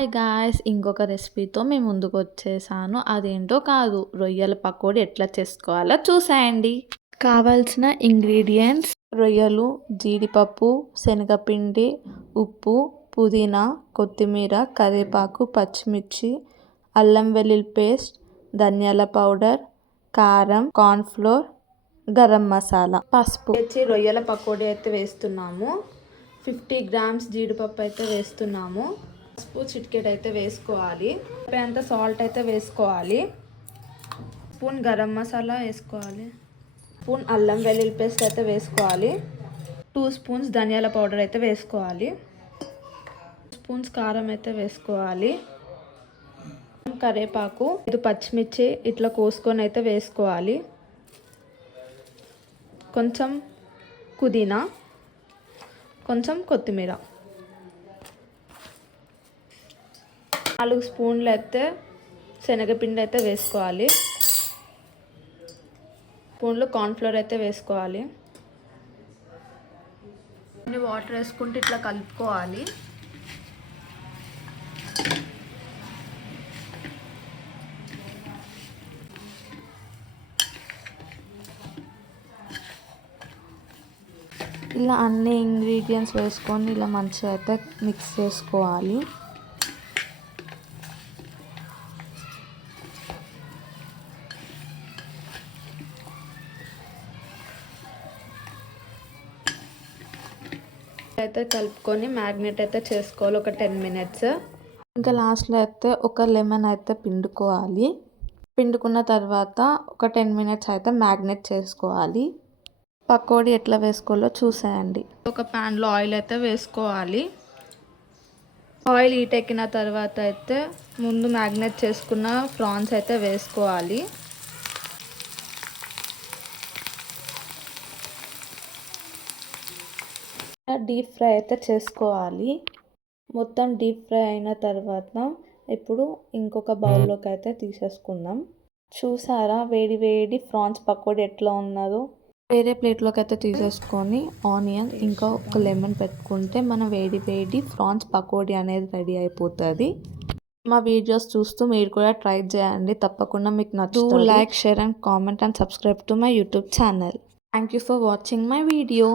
Hi guys ఇంకొక రెసిపీతో మేము ముందుకు వచ్చేసాను. అదేంటో కాదు రొయ్యల పకోడీ ఎట్లా చేసుకోవాలో చూసేయండి. కావాల్సిన ఇంగ్రీడియంట్స్ రొయ్యలు జీడిపప్పు శనగపిండి ఉప్పు పుదీనా కొత్తిమీర కరివేపాకు పచ్చిమిర్చి అల్లం వెల్లుల్లి పేస్ట్ ధనియాల పౌడర్ కారం కార్న్ఫ్లోర్ గరం మసాలా పసుపు. తెచ్చి రొయ్యల పకోడీ అయితే వేస్తున్నాము. ఫిఫ్టీ గ్రామ్స్ జీడిపప్పు అయితే వేస్తున్నాము. పసుపు చిటికెట్ అయితే వేసుకోవాలి. అంత సాల్ట్ అయితే వేసుకోవాలి. స్పూన్ గరం మసాలా వేసుకోవాలి. స్పూన్ అల్లం వెల్లుల్లి పేస్ట్ అయితే వేసుకోవాలి. టూ స్పూన్స్ ధనియాల పౌడర్ అయితే వేసుకోవాలి. స్పూన్స్ కారం అయితే వేసుకోవాలి. కరివేపాకు ఇది పచ్చిమిర్చి ఇట్లా కోసుకొని అయితే వేసుకోవాలి. కొంచెం పుదీనా కొంచెం కొత్తిమీర. నాలుగు స్పూన్లు అయితే శనగపిండి అయితే వేసుకోవాలి. స్పూన్లు కార్న్ఫ్లోర్ అయితే వేసుకోవాలి. కొన్ని వాటర్ వేసుకుంటే ఇట్లా కలుపుకోవాలి. ఇలా అన్ని ఇంగ్రీడియంట్స్ వేసుకొని ఇలా మంచిగా అయితే మిక్స్ చేసుకోవాలి. అయితే కలుపుకొని మ్యాగ్నెట్ అయితే చేసుకోవాలి ఒక టెన్ మినిట్స్. ఇంకా లాస్ట్లో అయితే ఒక లెమన్ అయితే పిండుకోవాలి. పిండుకున్న తర్వాత ఒక టెన్ మినిట్స్ అయితే మ్యాగ్నెట్ చేసుకోవాలి. పకోడీ ఎట్లా వేసుకోవాలో చూసేయండి. ఒక ప్యాన్లో ఆయిల్ అయితే వేసుకోవాలి. ఆయిల్ హీట్ ఎక్కిన తర్వాత అయితే ముందు మ్యాగ్నేట్ చేసుకున్న ప్రాన్స్ అయితే వేసుకోవాలి. డీప్ ఫ్రై అయితే చేసుకోవాలి. మొత్తం డీప్ ఫ్రై అయిన తర్వాత ఇప్పుడు ఇంకొక బౌల్లోకి అయితే తీసేసుకుందాం. చూసారా వేడి వేడి ఫ్రాన్స్ పకోడీ ఎట్లా ఉన్నదో? వేరే ప్లేట్లోకి అయితే తీసేసుకొని ఆనియన్ ఇంకా ఒక లెమన్ పెట్టుకుంటే మన వేడి వేడి ఫ్రాన్స్ పకోడీ అనేది రెడీ అయిపోతుంది. మా వీడియోస్ చూస్తూ మీరు కూడా ట్రై చేయండి. తప్పకుండా మీకు నచ్చు like share and comment and subscribe to my YouTube channel thank you for watching my video